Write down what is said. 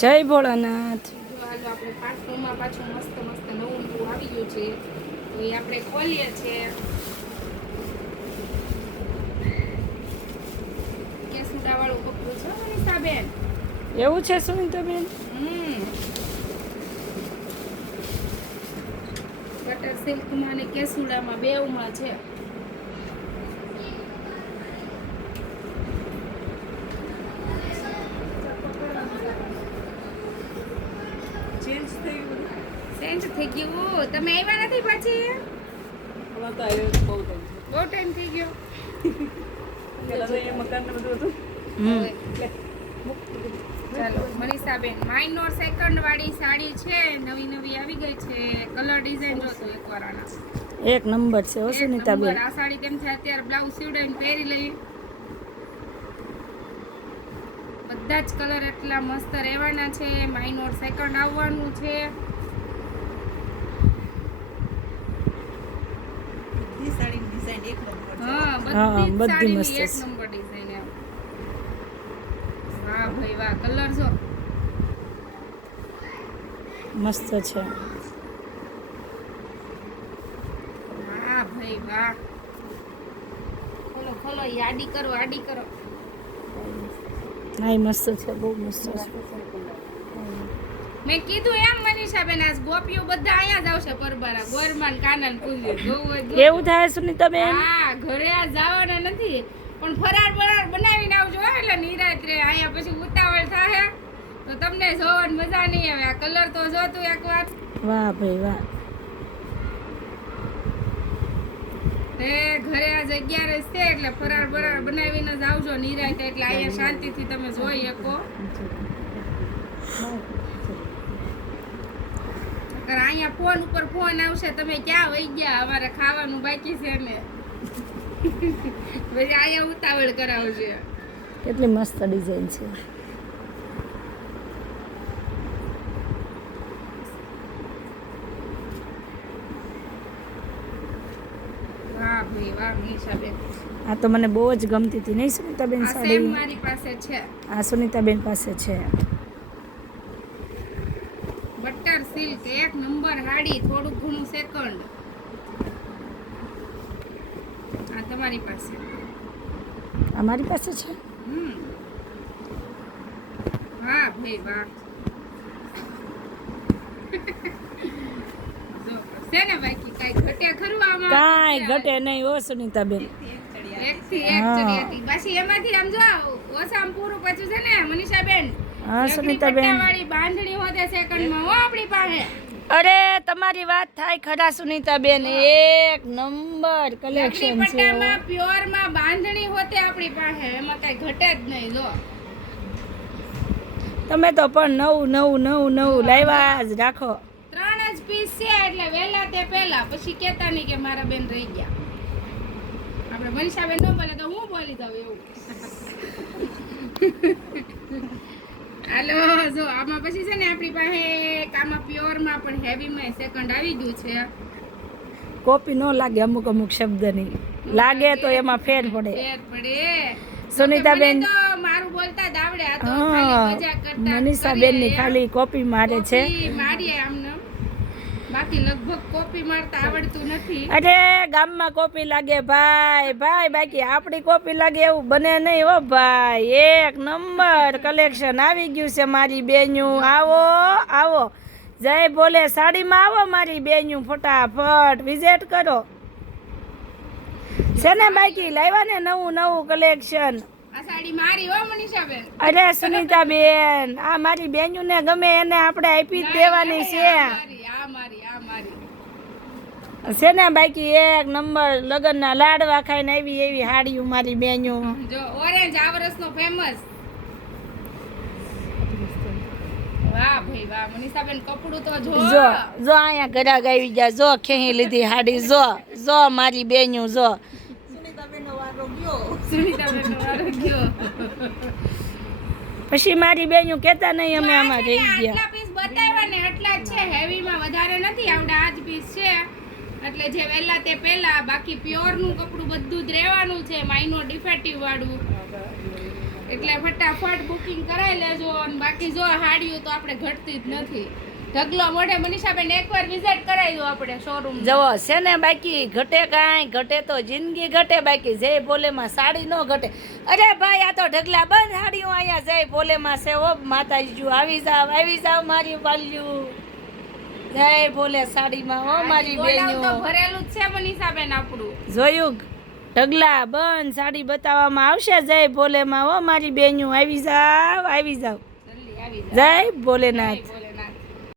જય ભોળાનાથ. હાલો આપણે પાર્ટ 2 માં પાછું મસ્ત નવું આવી ગયું છે, તો એ આપણે ખોલીએ છીએ. કેસુડાવાળું કપડું છે મનીષાબેન. એવું છે સુનિતાબેન? બટર સિલ્કમાં અને કેસુડામાં બેવમાં છે. ચેન્જ થઈ ગયું. તમે આવ્યા નથી પાછી? બહુ ટાઈમ થઈ ગયો. ચાલો મનીષાબેન, માઇનોર સેકન્ડ વાળી સાડી છે, નવી આવી ગઈ છે. કલર ડિઝાઇન જોતો એકવાર આના. એક નંબર છે હો સુનિતાબેન. આ સાડી કેમ છે અત્યારે બ્લાઉઝ સીવડાઈને પહેરી લઈ. બધા જ કલર એટલા મસ્ત રહેવાના છે. માઇનોર સેકન્ડ આવવાનું છે. બધી મસ્ત એક નંબર ડિઝાઇન એમ. વાહ ભાઈ વાહ, કલર જો મસ્ત છે. વાહ ભાઈ વાહ. ખોલો આડી કરો. હા મસ્ત છે, બહુ મસ્ત છે. મેં કીધું એમ મનીષાબેન, આજ ગોપીઓ બધા અહીંયા જ આવશે પરબારા, ગોરમાન કાનન પૂરી જોવું. કેવું થાય સુનિતાબેન? હા, ઘરે આ જવાના નથી, પણ ફરાર બનાવીને આવજો એટલે નિરાત રે. અહીંયા પછી ઉતાવળ થાય તો તમને જોવાની મજા નહીં આવે. આ કલર તો જો તું એકવાર. વાહ ભાઈ વાહ. તે ઘરે આજ 11 છે એટલે ફરાર બનાવીને જ આવજો નિરાત, એટલે અહીંયા શાંતિથી તમે જોઈ શકો. અહીંયા ફોન ઉપર ફોન આવશે, તમે ક્યાં વહી ગયા, અમારે ખાવાનું બાકી છે ને. પછી અહીંયા ઉતાવળ કરાવશે. કેટલી મસ્ત ડિઝાઇન છે. વાહ ભાઈ વાહ મનીષાબેન. આ તો મને બહુ જ ગમતી હતી નહીં સુનિતાબેન આ સાડી? સેમ મારી પાસે છે. આ સુનિતાબેન પાસે છે. બટર સિલ્ક એક નંબર હાડી, થોડું ઘણું સેકન્ડ. આ તમારી પાસે? અમારી પાસે છે. વાહ ભાઈ વાહ. છે ને બાકી કઈ ઘટે ખરું આમાં? કાંઈ ઘટે નહીં હો સુનિતાબેન. એકથી એક ચડી હતી. પછી એમાંથી આમ જો ઓસામ પૂરું પાછું છે ને મનીષાબેન. હા સુનિતાબેન. વાળી બાંધણી હોતે સેકન્ડમાં હો આપણી પાસે. અરે તમારી વાત થાય ખરા સુનિતાબેન, એક નંબર કલેક્શન છે. પટ્ટામાં પ્યોરમાં બાંધણી હોતે આપણી પાસે, એમાં કઈ ઘટે જ નહીં. જો તમે તો પણ નવું લાવ્યા જ રાખો. 3 જ પીસ છે એટલે વહેલા તે પહેલા, પછી કેતા નહીં કે મારા બેન રહી ગયા. આપણે મનીષાબેન ન બોલે તો હું બોલી દઉં એવું. હાલો જો આમાં પછી છે ને આપણી પાસે આમાં પ્યોરમાં પણ હેવીમાં સેકન્ડ આવી ગયું છે. કોપી ન લાગે અમુક શબ્દની, લાગે તો એમાં ફેર પડે. સુનિતાબેન તો મારું બોલતા જ આવડે. આ તો ખાલી મજાક કરતા મનીષાબેન ની ખાલી કોપી મારે છે. મારીએ આમને, બાકી લગભગ કોપી મારતા આવડતું નથી. અરે ગામમાં કોપી લાગે ભાઈ, બાકી આપણી કોપી લાગે એવું બને નહીં હો ભાઈ. એક નંબર કલેક્શન આવી ગયું છે મારી બેન્યું. આવો જય ભોલે સાડીમાં આવો મારી બેન્યું, ફટાફટ વિઝિટ કરો. છે ને બાકી લાવ્યા ને નવું કલેક્શન. આ સાડી મારી હો મનીષાબેન. અરે સુનિતાબેન, આ મારી બેન્યું ને ગમે એને આપણે આપી જ દેવાની છે. છે ને બાકી એક નંબર લગનના લાડવા ખાઈને આવી એવી હાડીઓ મારી બેન્યું. જો ઓરેન્જ આ વર્ષનો ફેમસ. વાહ ભાઈ વાહ મનીષાબેન, કપડું તો જો અહીંયા ઘરાક આવી ગયા. જો ખેહી લીધી હાડી. જો મારી બેન્યું. જો સુનિતાબેનનો વારો ગયો. પછી મારી બેન્યું કહેતા નહીં અમે આમાં રહી ગયા. આટલા પીસ બતાવ્યા ને એટલા જ છે, હેવીમાં વધારે નથી આવડા. આ જ પીસ છે એટલે જે વહેલા તે પહેલા. બાકી પ્યોર નું કપડું બધું જ રહેવાનું છે, માઇનો ડિફેક્ટિવ વાળું. એટલે ફટાફટ બુકિંગ કરાવી લેજો અને બાકી જો હાડીઓ તો આપણે ઘટતી જ નથી. ઢગલો મોઢે મનીષાબેન એકવાર વિઝિટ કરાવી દો આપણે શોરૂમ. જવો છે ને બાકી ઘટે કાંઈ ઘટે તો જિંદગી ઘટે બાકી જય ભોલેમાં સાડી ન ઘટે. અરે ભાઈ આ તો ઢગલા બંધ સાડીઓ અહીંયા જય ભોલેમાં છે. ઓ માતાજી આવી જાવ મારી વાલ્યું. જય ભોલે સાડીમાં હો મારી ગોડાઉન તો બેનો. ભરેલું જ છે મનીષાબેન આપણું. જોયું ઢગલા બંધ સાડી બતાવવામાં આવશે જય ભોલેમાં હો મારી બેન્યું. આવી જાવ જલ્દી આવી જાઓ. જય ભોલેનાથ. જય ભોલે.